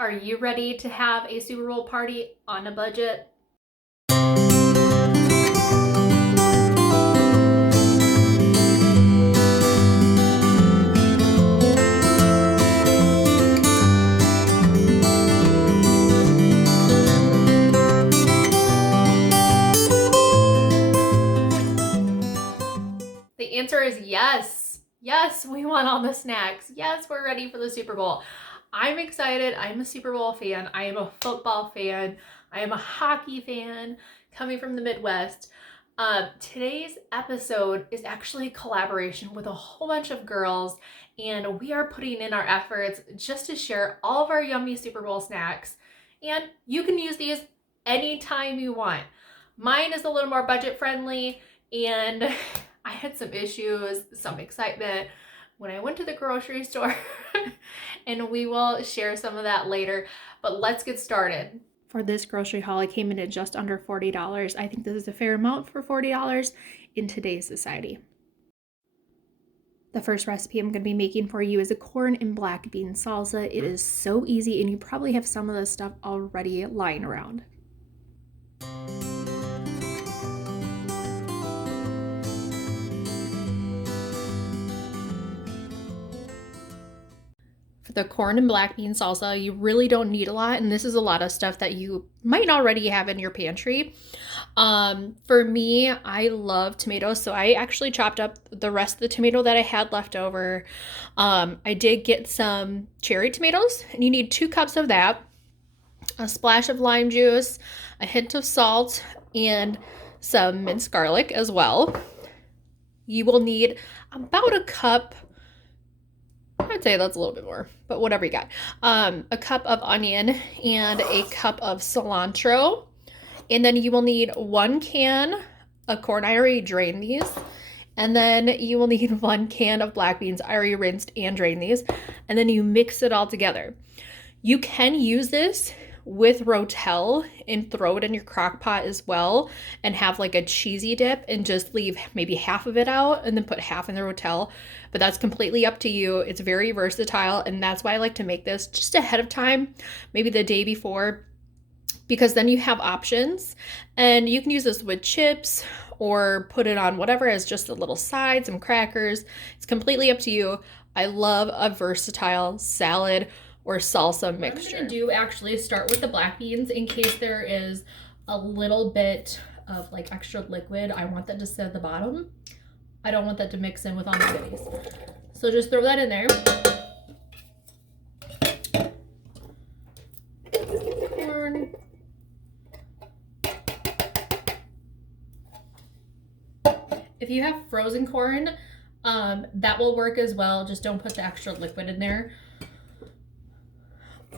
Are you ready to have a Super Bowl party on a budget? The answer is yes. Yes, we want all the snacks. Yes, we're ready for the Super Bowl. I'm excited. I'm a Super Bowl fan. I am a football fan. I am a hockey fan coming from the Midwest. Today's episode is actually a collaboration with a whole bunch of girls, and we are putting in our efforts just to share all of our yummy Super Bowl snacks. And you can use these anytime you want. Mine is a little more budget friendly, and I had some issues, some excitement when I went to the grocery store, and we will share some of that later, but let's get started. For this grocery haul, it came in at just under $40. I think this is a fair amount for $40 in today's society. The first recipe I'm going to be making for you is a corn and black bean salsa. It is so easy, and you probably have some of this stuff already lying around. For the corn and black bean salsa, you really don't need a lot, and this is a lot of stuff that you might already have in your pantry. For me, I love tomatoes, so I actually chopped up the rest of the tomato that I had left over. I did get some cherry tomatoes, and you need 2 cups of that, a splash of lime juice, a hint of salt, and some minced garlic as well. You will need about a cup, I'd say that's a little bit more, but whatever you got. A cup of onion and a cup of cilantro. And then you will need 1 can of corn. I already drained these. And then you will need 1 can of black beans. I already rinsed and drained these. And then you mix it all together. You can use this with Rotel and throw it in your crock pot as well and have like a cheesy dip and just leave maybe half of it out and then put half in the Rotel. But that's completely up to you. It's very versatile, and that's why I like to make this just ahead of time, maybe the day before, because then you have options, and you can use this with chips or put it on whatever as just a little side, some crackers. It's completely up to you. I love a versatile salad or salsa mixture. What I'm gonna do actually is start with the black beans in case there is a little bit of like extra liquid. I want that to sit at the bottom. I don't want that to mix in with all my goodies. So just throw that in there. Corn. If you have frozen corn, that will work as well. Just don't put the extra liquid in there.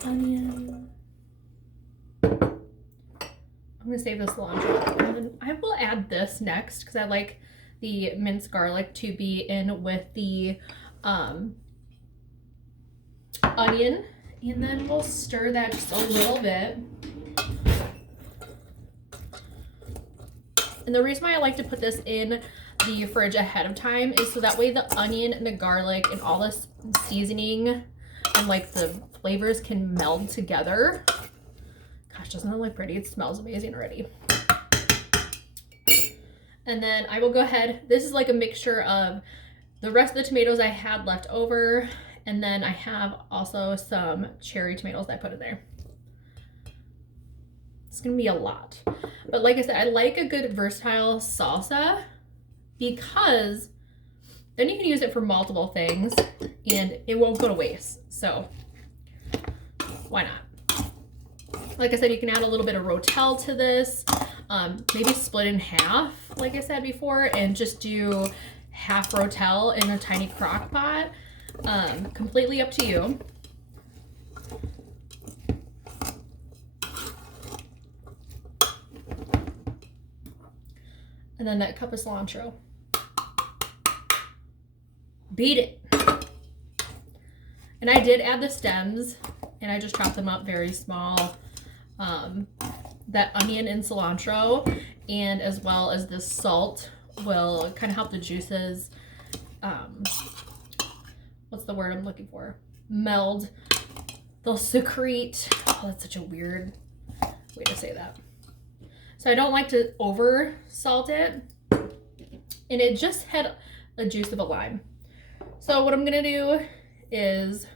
Onion. I'm gonna save this cilantro, and then I will add this next because I like the minced garlic to be in with the onion, and then we'll stir that just a little bit. And the reason why I like to put this in the fridge ahead of time is so that way the onion and the garlic and all this seasoning and like the flavors can meld together. Gosh, doesn't it look pretty? It smells amazing already. And then I will go ahead, this is like a mixture of the rest of the tomatoes I had left over, and then I have also some cherry tomatoes that I put in there. It's gonna be a lot. But like I said, I like a good versatile salsa because then you can use it for multiple things and it won't go to waste. So why not? Like I said, you can add a little bit of Rotel to this. Maybe split in half, like I said before, and just do half Rotel in a tiny crock pot. Completely up to you. And then that cup of cilantro. Beat it. And I did add the stems, and I just chopped them up very small. That onion and cilantro, and as well as the salt, will kind of help the juices, what's the word I'm looking for? Meld they'll secrete, oh, that's such a weird way to say that. So I don't like to over salt it. And it just had a juice of a lime. So what I'm gonna do is,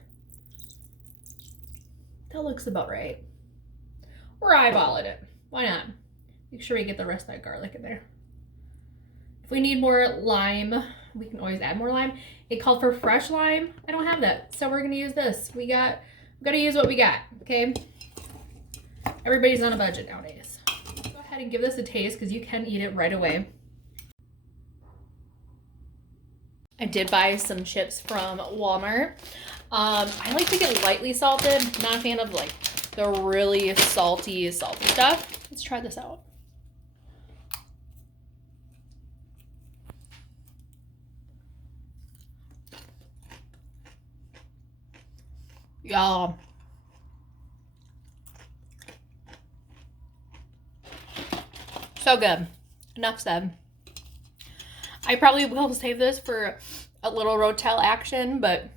that looks about right. Or eyeball it. Why not? Make sure we get the rest of that garlic in there. If we need more lime, we can always add more lime. It called for fresh lime. I don't have that, so we're gonna use this. We gotta use what we got, okay? Everybody's on a budget nowadays. Go ahead and give this a taste because you can eat it right away. I did buy some chips from Walmart. I like to get lightly salted. Not a fan of like the really salty stuff. Let's try this out. Y'all. So good. Enough said. I probably will save this for a little Rotel action, but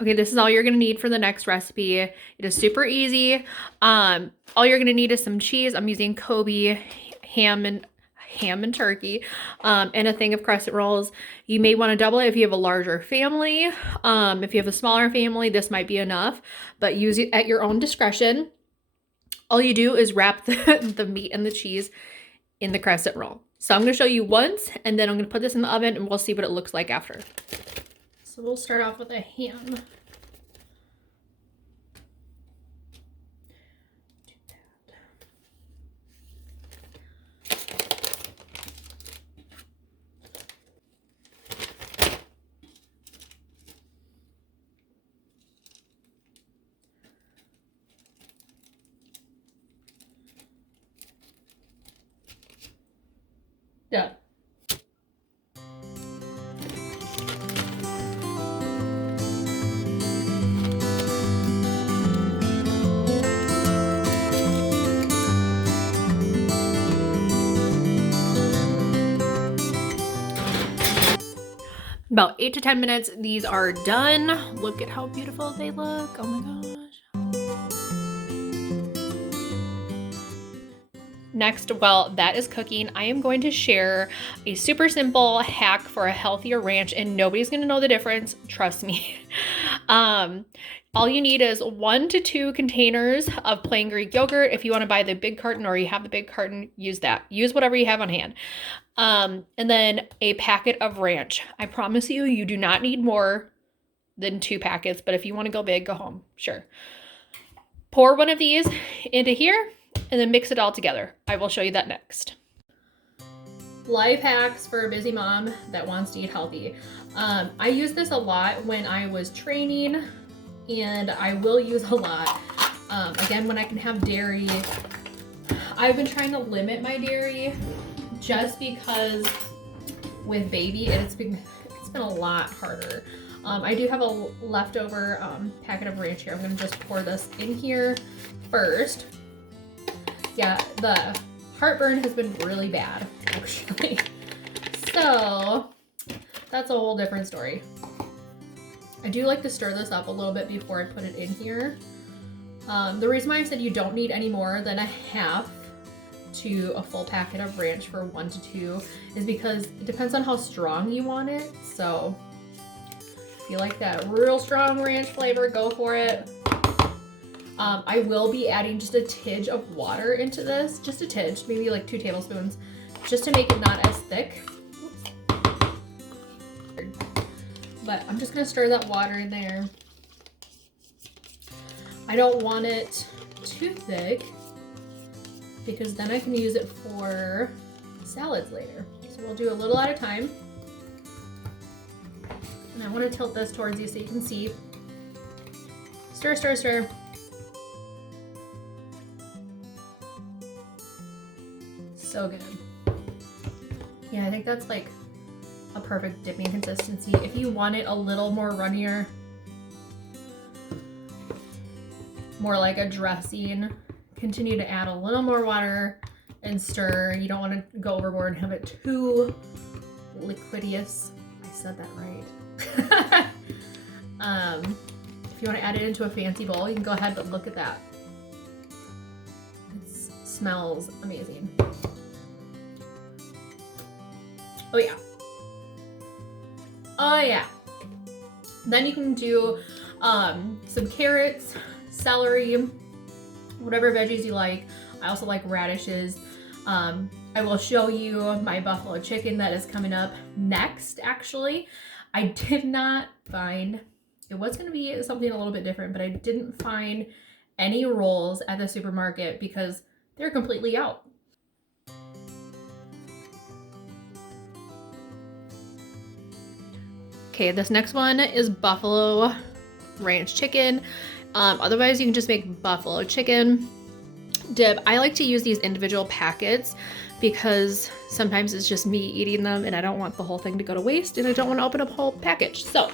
okay, this is all you're gonna need for the next recipe. It is super easy. All you're gonna need is some cheese. I'm using Kobe ham and turkey, and a thing of crescent rolls. You may want to double it if you have a larger family. If you have a smaller family, this might be enough, but use it at your own discretion. All you do is wrap the meat and the cheese in the crescent roll. So I'm going to show you once, and then I'm going to put this in the oven, and we'll see what it looks like after. So we'll start off with a ham. Done. About 8 to 10 minutes, these are done. Look at how beautiful they look. Oh my gosh. Next, while that is cooking, I am going to share a super simple hack for a healthier ranch, and nobody's gonna know the difference, trust me. All you need is 1 to 2 containers of plain Greek yogurt. If you wanna buy the big carton or you have the big carton, use that. Use whatever you have on hand. And then a packet of ranch. I promise you, you do not need more than 2 packets, but if you wanna go big, go home, sure. Pour one of these into here, and then mix it all together. I will show you that next. Life hacks for a busy mom that wants to eat healthy. I use this a lot when I was training, and I will use a lot. Again, when I can have dairy. I've been trying to limit my dairy just because with baby, it's been a lot harder. I do have a leftover packet of ranch here. I'm gonna just pour this in here first. Yeah, the heartburn has been really bad, actually. So that's a whole different story. I do like to stir this up a little bit before I put it in here. The reason why I said you don't need any more than a half to a full packet of ranch for 1 to 2 is because it depends on how strong you want it. So if you like that real strong ranch flavor, go for it. I will be adding just a tidge of water into this, just a tidge, maybe like 2 tablespoons, just to make it not as thick. Oops. But I'm just gonna stir that water in there. I don't want it too thick because then I can use it for salads later. So we'll do a little at a time. And I want to tilt this towards you so you can see. Stir, stir, stir. So good. Yeah, I think that's like a perfect dipping consistency. If you want it a little more runnier, more like a dressing, continue to add a little more water and stir. You don't want to go overboard and have it too liquidious. I said that right. If you want to add it into a fancy bowl, you can go ahead, but look at that. It smells amazing. Oh yeah. Oh yeah. Then you can do some carrots, celery, whatever veggies you like. I also like radishes. I will show you my buffalo chicken that is coming up next, actually. I did not find, it was going to be something a little bit different, but I didn't find any rolls at the supermarket because they're completely out. Okay, this next one is buffalo ranch chicken. Otherwise, you can just make buffalo chicken dip. I like to use these individual packets because sometimes it's just me eating them and I don't want the whole thing to go to waste and I don't want to open up a whole package. So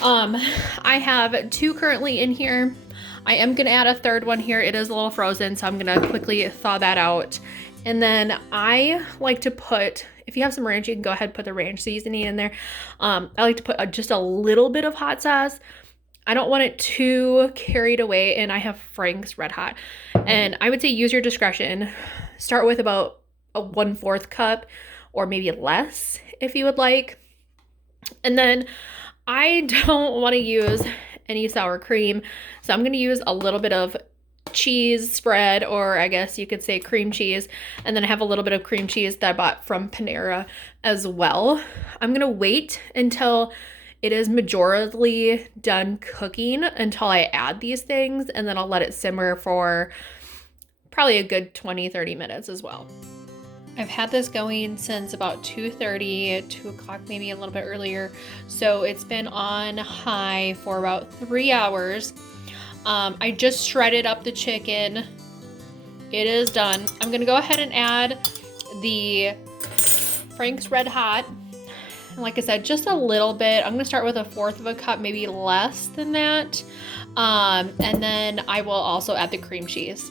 I have 2 currently in here. I am gonna add a 3rd one here. It is a little frozen, so I'm gonna quickly thaw that out. And then I like to put, if you have some ranch, you can go ahead and put the ranch seasoning in there. I like to put just a little bit of hot sauce. I don't want it too carried away, and I have Frank's Red Hot. And I would say use your discretion. Start with about a 1/4 cup or maybe less if you would like. And then I don't want to use any sour cream, so I'm going to use a little bit of cheese spread, or I guess you could say cream cheese. And then I have a little bit of cream cheese that I bought from Panera as well. I'm going to wait until it is majorly done cooking until I add these things, and then I'll let it simmer for probably a good 20-30 minutes as well. I've had this going since about 2:30, 2 o'clock, maybe a little bit earlier. So it's been on high for about 3 hours. I just shredded up the chicken. It is done. I'm gonna go ahead and add the Frank's Red Hot. And like I said, just a little bit. I'm gonna start with a 1/4 cup, maybe less than that. And then I will also add the cream cheese.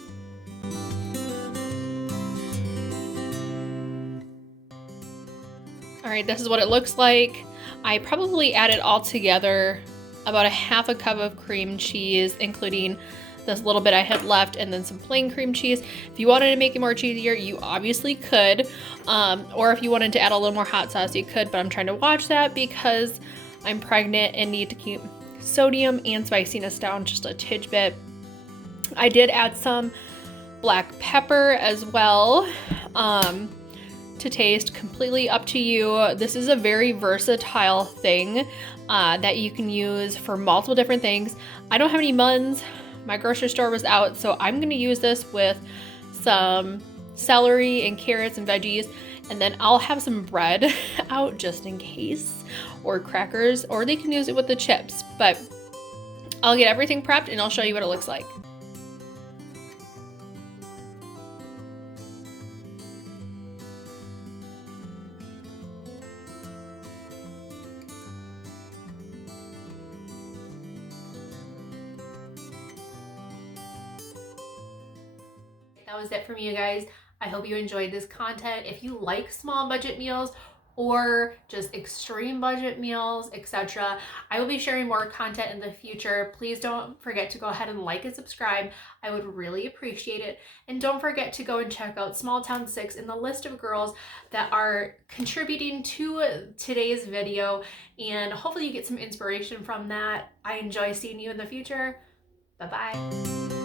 All right, this is what it looks like. I probably added all together about a 1/2 cup of cream cheese, including this little bit I had left, and then some plain cream cheese. If you wanted to make it more cheesier, you obviously could. Or if you wanted to add a little more hot sauce, you could, but I'm trying to watch that because I'm pregnant and need to keep sodium and spiciness down just a tidbit. I did add some black pepper as well. To taste, completely up to you. This is a very versatile thing that you can use for multiple different things. I don't have any buns. My grocery store was out, so I'm gonna use this with some celery and carrots and veggies, and then I'll have some bread out just in case, or crackers, or they can use it with the chips. But I'll get everything prepped and I'll show you what it looks like. That was it from you guys. I hope you enjoyed this content. If you like small budget meals or just extreme budget meals, etc., I will be sharing more content in the future. Please don't forget to go ahead and like and subscribe. I would really appreciate it. And don't forget to go and check out Small Town 6 in the list of girls that are contributing to today's video, and hopefully you get some inspiration from that. I enjoy seeing you in the future. Bye-bye.